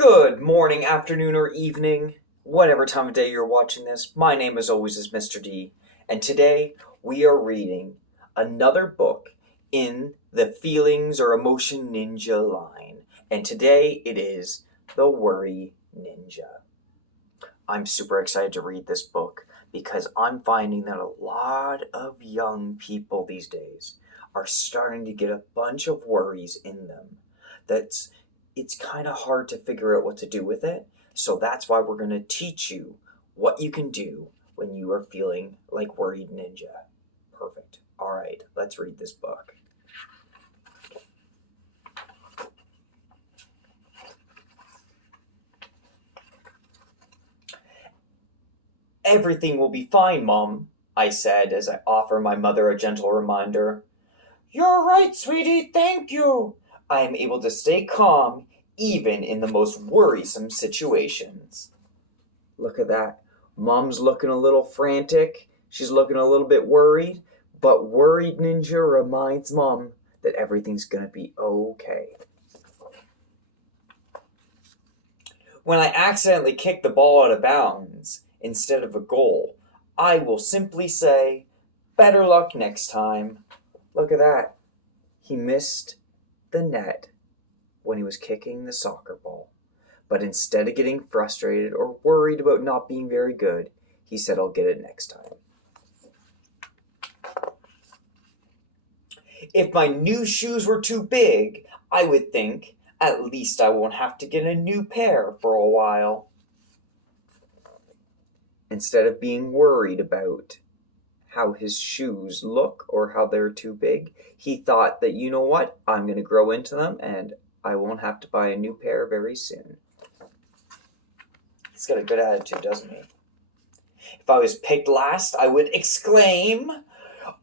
Good morning, afternoon, or evening, whatever time of day you're watching this. My name, as always, is Mr. D, and today we are reading another book in the Feelings or Emotion Ninja line. And today it is The Worry Ninja. I'm super excited to read this book because I'm finding that a lot of young people these days are starting to get a bunch of worries in them. It's kind of hard to figure out what to do with it. So that's why we're going to teach you what you can do when you are feeling like Worried Ninja. Perfect. All right, let's read this book. Everything will be fine, Mom, I said as I offer my mother a gentle reminder. You're right, sweetie, thank you. I am able to stay calm even in the most worrisome situations. Look at that. Mom's looking a little frantic. She's looking a little bit worried. But Worried Ninja reminds Mom that everything's going to be okay. When I accidentally kick the ball out of bounds instead of a goal, I will simply say, better luck next time. Look at that. He missed the net when he was kicking the soccer ball. But instead of getting frustrated or worried about not being very good, he said, I'll get it next time. If my new shoes were too big, I would think, at least I won't have to get a new pair for a while. Instead of being worried about how his shoes look or how they're too big, he thought that, you know what, I'm going to grow into them and I won't have to buy a new pair very soon. He's got a good attitude, doesn't he? If I was picked last, I would exclaim,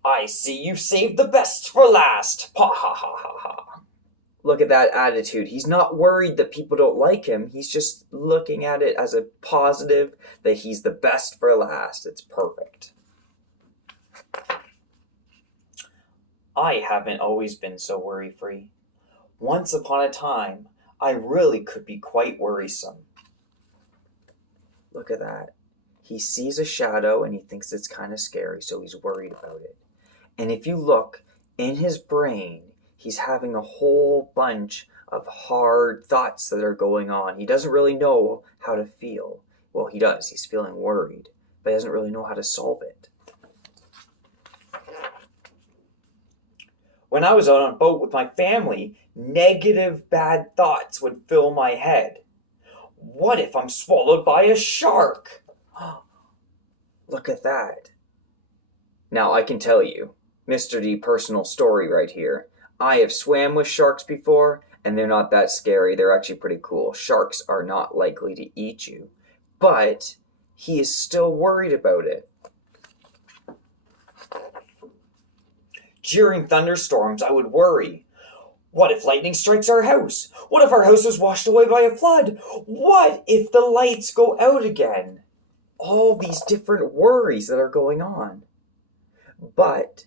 I see you've saved the best for last. Ha ha ha ha ha. Look at that attitude. He's not worried that people don't like him. He's just looking at it as a positive that he's the best for last. It's perfect. I haven't always been so worry-free. Once upon a time, I really could be quite worrisome. Look at that. He sees a shadow and he thinks it's kind of scary, so he's worried about it. And if you look in his brain, he's having a whole bunch of hard thoughts that are going on. He doesn't really know how to feel. Well, he does. He's feeling worried, but he doesn't really know how to solve it. When I was out on a boat with my family, negative bad thoughts would fill my head. What if I'm swallowed by a shark? Look at that. Now, I can tell you, Mr. D personal story right here. I have swam with sharks before, and they're not that scary. They're actually pretty cool. Sharks are not likely to eat you. But he is still worried about it. During thunderstorms, I would worry. What if lightning strikes our house? What if our house is washed away by a flood? What if the lights go out again? All these different worries that are going on. But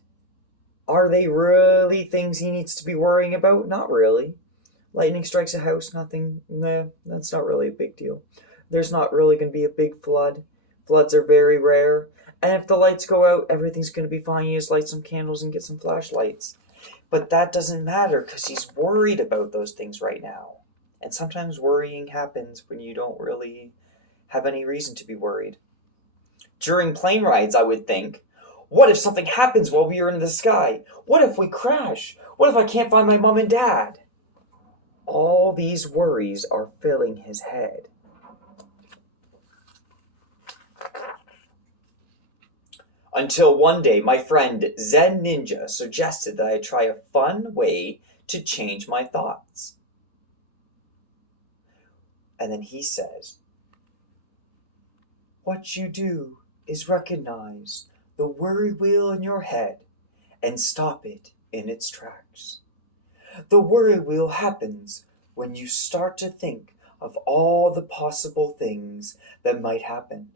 are they really things he needs to be worrying about? Not really. Lightning strikes a house, nothing. Nah, that's not really a big deal. There's not really going to be a big flood. Floods are very rare. And if the lights go out, everything's going to be fine. You just light some candles and get some flashlights. But that doesn't matter because he's worried about those things right now. And sometimes worrying happens when you don't really have any reason to be worried. During plane rides, I would think, what if something happens while we are in the sky? What if we crash? What if I can't find my mom and dad? All these worries are filling his head. Until one day, my friend Zen Ninja suggested that I try a fun way to change my thoughts. And then he says, what you do is recognize the worry wheel in your head and stop it in its tracks. The worry wheel happens when you start to think of all the possible things that might happen,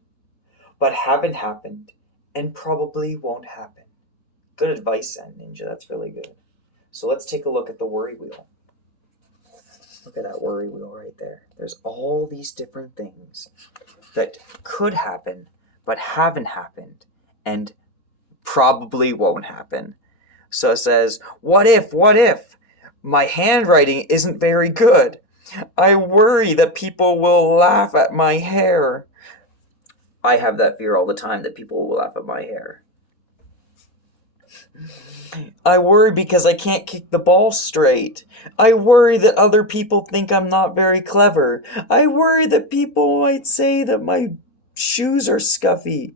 but haven't happened and probably won't happen. Good advice, Zen Ninja. That's really good. So let's take a look at the worry wheel. Look at that worry wheel right there. There's all these different things that could happen, but haven't happened, and probably won't happen. So it says, what if? My handwriting isn't very good. I worry that people will laugh at my hair. I have that fear all the time that people will laugh at my hair. I worry because I can't kick the ball straight. I worry that other people think I'm not very clever. I worry that people might say that my shoes are scuffy.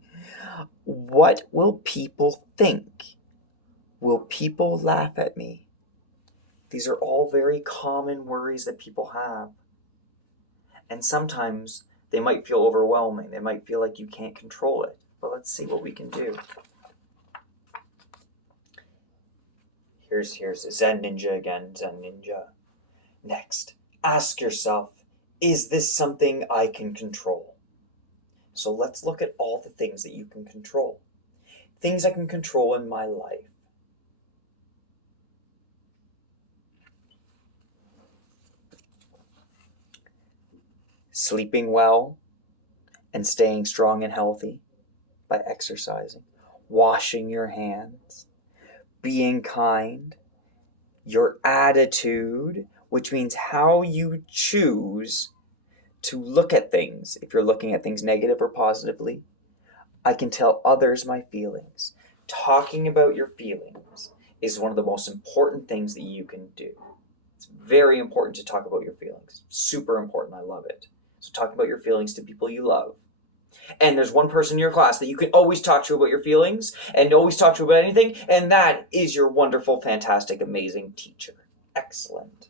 What will people think? Will people laugh at me? These are all very common worries that people have. And sometimes they might feel overwhelming. They might feel like you can't control it. But let's see what we can do. Here's Zen Ninja again, Zen Ninja. Next, ask yourself, is this something I can control? So let's look at all the things that you can control. Things I can control in my life. Sleeping well and staying strong and healthy by exercising. Washing your hands. Being kind. Your attitude, which means how you choose to look at things. If you're looking at things negative or positively. I can tell others my feelings. Talking about your feelings is one of the most important things that you can do. It's very important to talk about your feelings. Super important. I love it. So talk about your feelings to people you love. And there's one person in your class that you can always talk to about your feelings and always talk to about anything, and that is your wonderful, fantastic, amazing teacher. Excellent.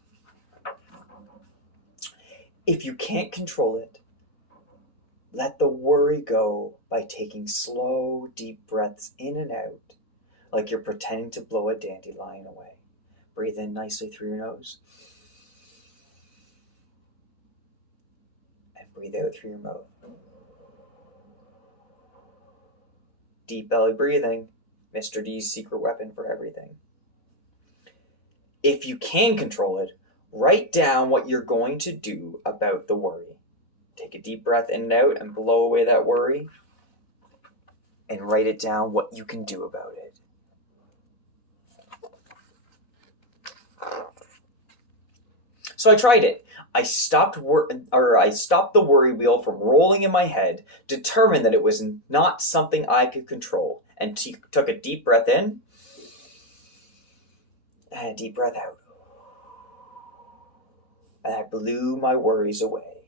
If you can't control it, let the worry go by taking slow, deep breaths in and out, like you're pretending to blow a dandelion away. Breathe in nicely through your nose. And breathe out through your mouth. Deep belly breathing, Mr. D's secret weapon for everything. If you can control it, write down what you're going to do about the worry. Take a deep breath in and out and blow away that worry. And write it down what you can do about it. So I tried it. I stopped the worry wheel from rolling in my head, determined that it was not something I could control, and took a deep breath in and a deep breath out. And I blew my worries away.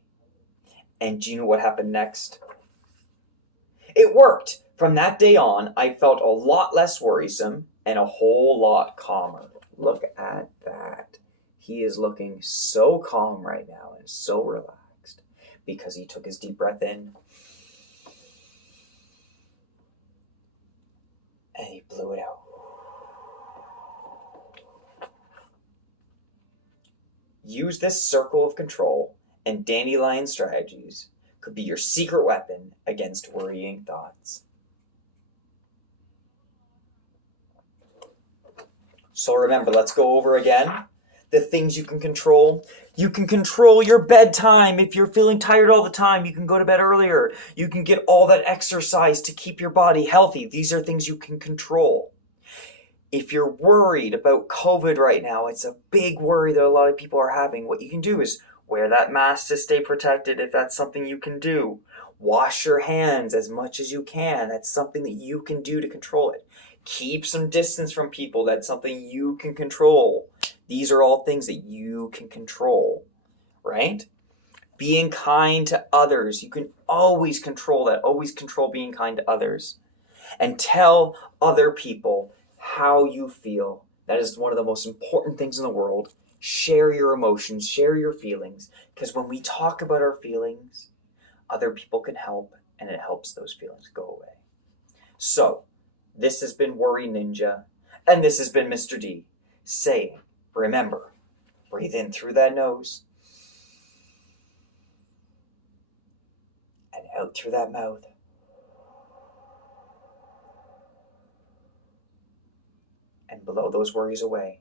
And do you know what happened next? It worked. From that day on, I felt a lot less worrisome and a whole lot calmer. Look at that. He is looking so calm right now and so relaxed because he took his deep breath in and he blew it out. Use this circle of control, and dandelion strategies could be your secret weapon against worrying thoughts. So remember, let's go over again the things you can control. You can control your bedtime. If you're feeling tired all the time, you can go to bed earlier. You can get all that exercise to keep your body healthy. These are things you can control. If you're worried about COVID right now, it's a big worry that a lot of people are having. What you can do is wear that mask to stay protected if that's something you can do. Wash your hands as much as you can. That's something that you can do to control it. Keep some distance from people. That's something you can control. These are all things that you can control, right? Being kind to others. You can always control that. Always control being kind to others. And tell other people how you feel. That is one of the most important things in the world. Share your emotions, share your feelings, because when we talk about our feelings, other people can help, and it helps those feelings go away. So, this has been Worry Ninja, and this has been Mr. D saying, remember, breathe in through that nose, and out through that mouth. And blow those worries away.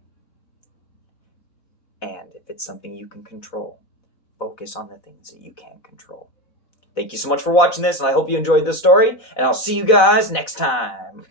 And if if it's something you can control. Focus on the things that you can control. Thank you so much for watching this, and I hope you enjoyed this story, and I'll see you guys next time.